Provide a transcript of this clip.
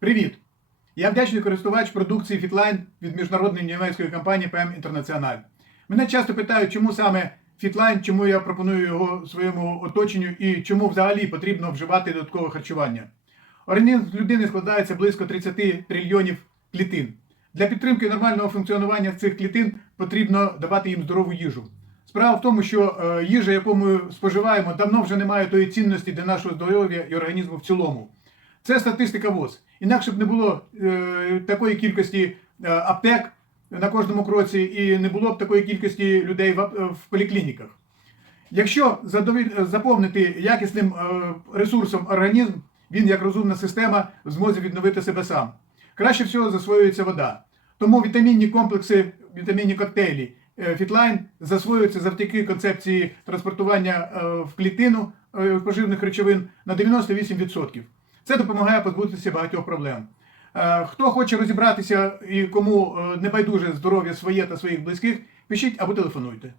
Привіт! Я вдячний користувач продукції Fitline від міжнародної німецької компанії PM International. Мене часто питають, чому саме Fitline, чому я пропоную його своєму оточенню і чому взагалі потрібно вживати додаткове харчування. Організм людини складається близько 30 трильйонів клітин. Для підтримки нормального функціонування цих клітин потрібно давати їм здорову їжу. Справа в тому, що е, їжа, яку ми споживаємо, давно вже не має тої цінності для нашого здоров'я і організму в цілому. Це статистика ВОЗ. Інакше б не було е, такої кількості е, аптек на кожному кроці і не було б такої кількості людей в, ап- в поліклініках. Якщо заповнити якісним е, ресурсом організм, він як розумна система в змозі відновити себе сам. Краще всього засвоюється вода. Тому вітамінні комплекси, вітамінні коктейлі е, Фітлайн засвоюються завдяки концепції транспортування е, в клітину е, поживних речовин на 98%. Це допомагає позбутися багатьох проблем. Е, Хто хоче розібратися і кому е, не байдуже здоров'я своє та своїх близьких, пишіть або телефонуйте.